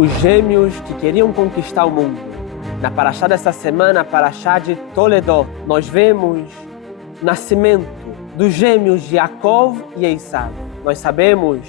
Os gêmeos que queriam conquistar o mundo. Na paraxá dessa semana, a paraxá de Toledot, nós vemos o nascimento dos gêmeos de Yaakov e Esav. Nós sabemos,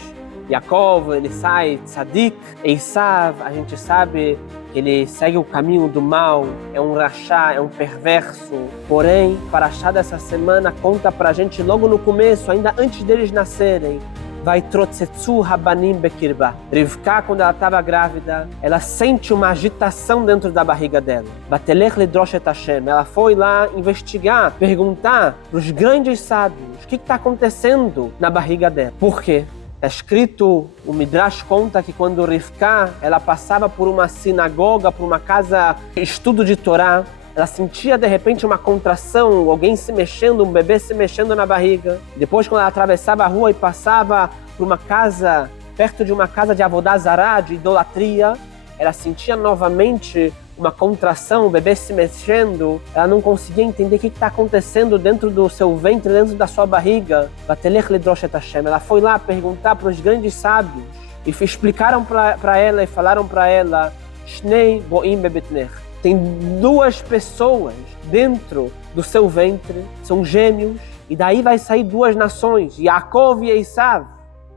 Yaakov, ele sai tzadik, Esav, a gente sabe que ele segue o caminho do mal, é um rachá, é um perverso. Porém, a paraxá dessa semana conta pra gente logo no começo, ainda antes deles nascerem, vai trotzetsu rabanim bekirba. Rivka, quando ela estava grávida, ela sente uma agitação dentro da barriga dela. Batelech lidrosh et Hashem. Ela foi lá investigar, perguntar para os grandes sábios o que está acontecendo na barriga dela. Por quê? Está escrito, o Midrash conta que quando Rivka, ela passava por uma sinagoga, por uma casa de estudo de Torá, ela sentia de repente uma contração, alguém se mexendo, um bebê se mexendo na barriga. Depois, quando ela atravessava a rua e passava por uma casa, perto de uma casa de avodá zará, de idolatria, ela sentia novamente uma contração, o bebê se mexendo. Ela não conseguia entender o que está acontecendo dentro do seu ventre, dentro da sua barriga. Batelech lidrosh et Hashem. Ela foi lá perguntar para os grandes sábios e explicaram para ela e falaram para ela: Shnei boim bebetnech. Tem duas pessoas dentro do seu ventre, são gêmeos, e daí vai sair duas nações, Yaakov e Esav.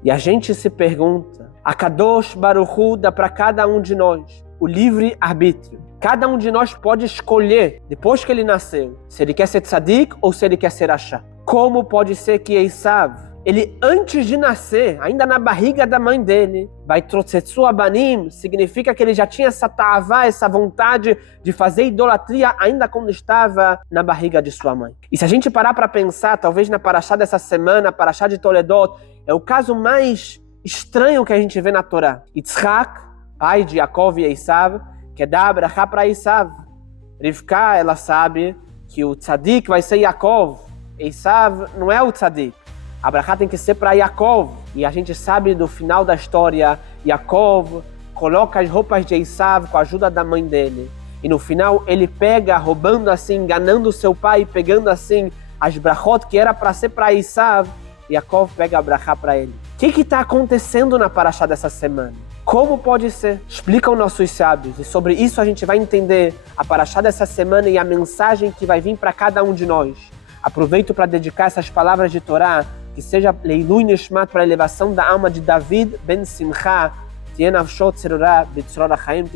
E a gente se pergunta, a Kadosh Baruch Hu dá para cada um de nós o livre arbítrio. Cada um de nós pode escolher, depois que ele nasceu, se ele quer ser tzadik ou se ele quer ser rachá. Como pode ser que Esav, ele antes de nascer, ainda na barriga da mãe dele, vai trotzetsu abanim, significa que ele já tinha essa ta'avá, essa vontade de fazer idolatria ainda quando estava na barriga de sua mãe. E se a gente parar para pensar, talvez na paraxá dessa semana, a paraxá de Toledot, é o caso mais estranho que a gente vê na Torá. Yitzhak, pai de Yaakov e Esav, quer dar abrahá para Esav. Rivka, ela sabe que o tzadik vai ser Yaakov, Esav não é o tzadik. A brachá tem que ser para Yaakov. E a gente sabe do final da história, Yaakov coloca as roupas de Esav com a ajuda da mãe dele. E no final ele pega, roubando assim, enganando seu pai, pegando assim as brachot que era para ser para Esav. Yaakov pega a brachá para ele. O que está acontecendo na paraxá dessa semana? Como pode ser? Explicam nossos sábios. E sobre isso a gente vai entender a paraxá dessa semana e a mensagem que vai vir para cada um de nós. Aproveito para dedicar essas palavras de Torá, que seja Leilui Nishmat para a elevação da alma de David ben Simcha, que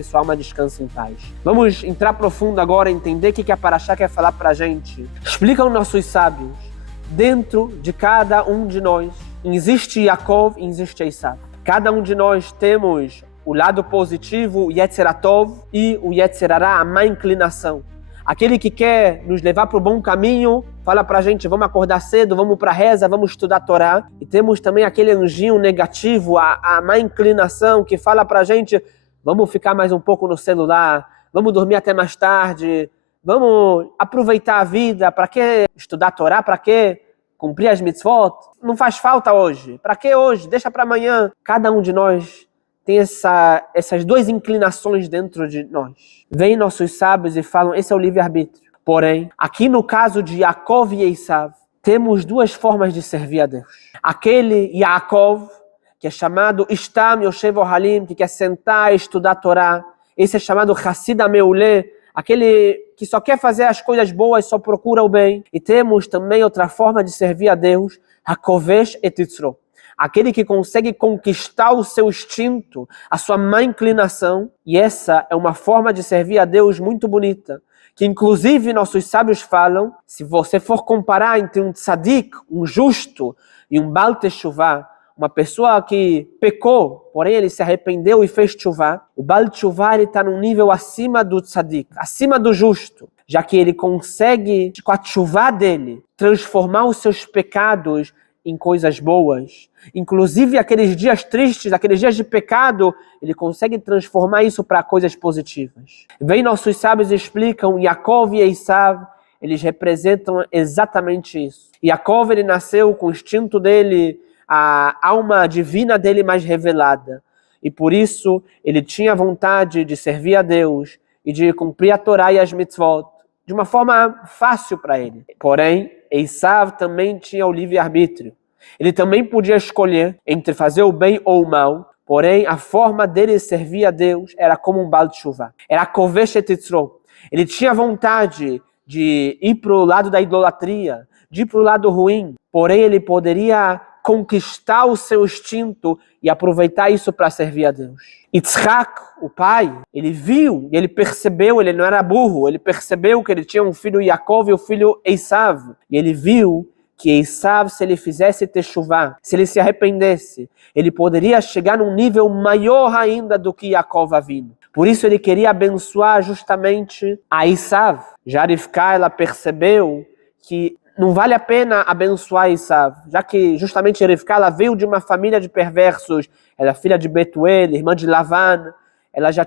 sua alma descanse em paz. Vamos entrar profundo agora, entender o que a paraxá quer falar para a gente. Explicam nossos sábios, dentro de cada um de nós, existe Yaakov e existe Esav. Cada um de nós temos o lado positivo, o Yetzer Tov, e o Yetzer Hará, a má inclinação. Aquele que quer nos levar para o bom caminho, fala para a gente, vamos acordar cedo, vamos para a reza, vamos estudar a Torá. E temos também aquele anjinho negativo, a má inclinação, que fala para a gente, vamos ficar mais um pouco no celular, vamos dormir até mais tarde, vamos aproveitar a vida, para que estudar a Torá, para que cumprir as mitzvot? Não faz falta hoje, para que hoje? Deixa para amanhã. Cada um de nós tem essas duas inclinações dentro de nós. Vêm nossos sábios e falam, esse é o livre-arbítrio. Porém, aqui no caso de Yaakov e Esav, temos duas formas de servir a Deus. Aquele Yaakov, que é chamado Istam Yoshev Ohalim, que quer sentar e estudar a Torá. Esse é chamado Hassid Meuleh, aquele que só quer fazer as coisas boas, só procura o bem. E temos também outra forma de servir a Deus, Hakovesh et Yitzro. Aquele que consegue conquistar o seu instinto, a sua má inclinação. E essa é uma forma de servir a Deus muito bonita, que inclusive nossos sábios falam, se você for comparar entre um tzadik, um justo, e um Baal Teshuvah, uma pessoa que pecou, porém ele se arrependeu e fez teshuvah, o Baal Teshuvah está num nível acima do tzadik, acima do justo, já que ele consegue, com a teshuvah dele, transformar os seus pecados em coisas boas. Inclusive aqueles dias tristes, aqueles dias de pecado, ele consegue transformar isso para coisas positivas. Vem nossos sábios e explicam, Yaakov e Esav, eles representam exatamente isso. Yaakov, ele nasceu com o instinto dele, a alma divina dele mais revelada. E por isso ele tinha vontade de servir a Deus e de cumprir a Torá e as mitzvot de uma forma fácil para ele. Porém, Esav também tinha o livre-arbítrio. Ele também podia escolher entre fazer o bem ou o mal. Porém, a forma dele servir a Deus era como um Baal Teshuvah. Era Kovesh et Yitzro. Ele tinha vontade de ir para o lado da idolatria, de ir para o lado ruim. Porém, ele poderia conquistar o seu instinto e aproveitar isso para servir a Deus. Yitzhak, o pai, ele viu, ele percebeu, ele não era burro, ele percebeu que ele tinha um filho Yaakov e o filho Esav. E ele viu que Esav, se ele fizesse teshuvah, se ele se arrependesse, ele poderia chegar num nível maior ainda do que Yaakov Avinu. Por isso ele queria abençoar justamente a Esav. Já Rivka, ela percebeu que não vale a pena abençoar Esav, já que justamente Rivka, ela veio de uma família de perversos, ela é filha de Betuel, irmã de Lavan, ela já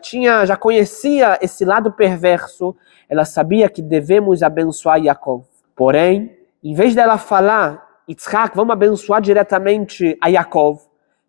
conhecia esse lado perverso, ela sabia que devemos abençoar Yaakov. Porém, em vez dela falar, Yitzhak, vamos abençoar diretamente a Yaakov,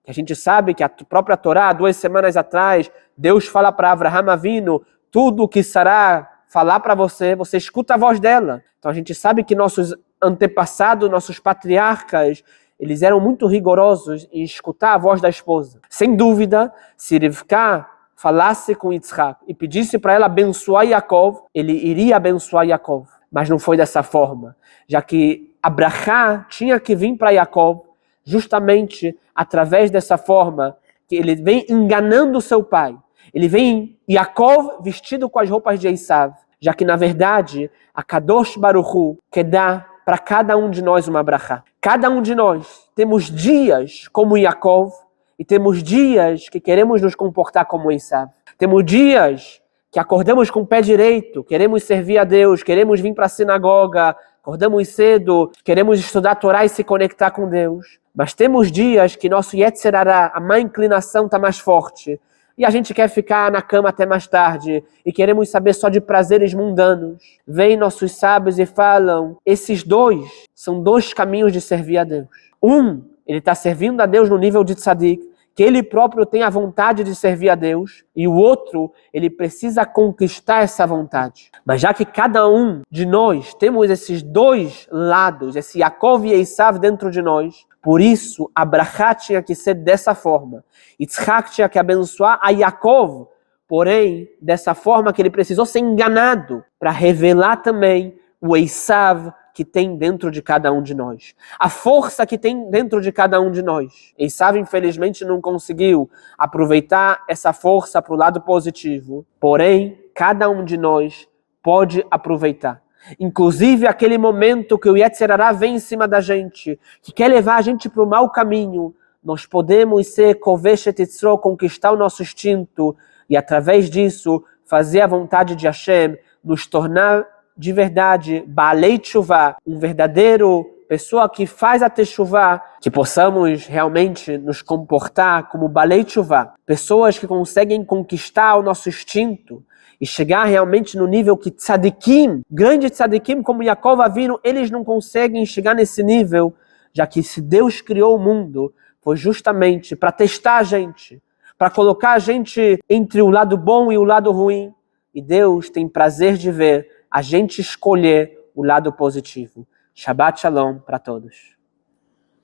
que a gente sabe que a própria Torá, 2 semanas atrás, Deus fala para Avraham Avinu, tudo que Sará falar para você, você escuta a voz dela. Então a gente sabe que nossos antepassados, nossos patriarcas, eles eram muito rigorosos em escutar a voz da esposa. Sem dúvida, se Rivka falasse com Yitzhak e pedisse para ela abençoar Yaakov, ele iria abençoar Yaakov. Mas não foi dessa forma, já que Abrahá tinha que vir para Yaakov justamente através dessa forma que ele vem enganando seu pai. Ele vem Yaakov vestido com as roupas de Esav, já que na verdade a Kadosh Baruch Hu quer dar para cada um de nós uma brachá. Cada um de nós temos dias como Yaakov e temos dias que queremos nos comportar como Esav. Temos dias que acordamos com o pé direito, queremos servir a Deus, queremos vir para a sinagoga, acordamos cedo, queremos estudar a Torá e se conectar com Deus. Mas temos dias que nosso Yetzer Hará, a má inclinação está mais forte. E a gente quer ficar na cama até mais tarde e queremos saber só de prazeres mundanos. Vêm nossos sábios e falam, esses dois são 2 caminhos de servir a Deus. Um, ele está servindo a Deus no nível de tzadik, que ele próprio tem a vontade de servir a Deus, e o outro, ele precisa conquistar essa vontade. Mas já que cada um de nós temos esses 2 lados, esse Yaakov e Esav dentro de nós, por isso a brachá tinha que ser dessa forma. Yitzhak tinha que abençoar a Yaakov, porém, dessa forma que ele precisou ser enganado, para revelar também o Esav que tem dentro de cada um de nós. A força que tem dentro de cada um de nós. Esav, infelizmente, não conseguiu aproveitar essa força para o lado positivo. Porém, cada um de nós pode aproveitar. Inclusive, aquele momento que o Yetzer Hará vem em cima da gente, que quer levar a gente para o mau caminho, nós podemos ser Kovesh et Yitzro, conquistar o nosso instinto e, através disso, fazer a vontade de Hashem, nos tornar de verdade, Baalei Teshuvah, um verdadeiro pessoa que faz a Teshuvah, que possamos realmente nos comportar como Baalei Teshuvah, pessoas que conseguem conquistar o nosso instinto e chegar realmente no nível que tzadikim, grande tzadikim como Yaakov Avinu, eles não conseguem chegar nesse nível, já que se Deus criou o mundo, foi justamente para testar a gente, para colocar a gente entre o lado bom e o lado ruim, e Deus tem prazer de ver a gente escolher o lado positivo. Shabbat Shalom para todos.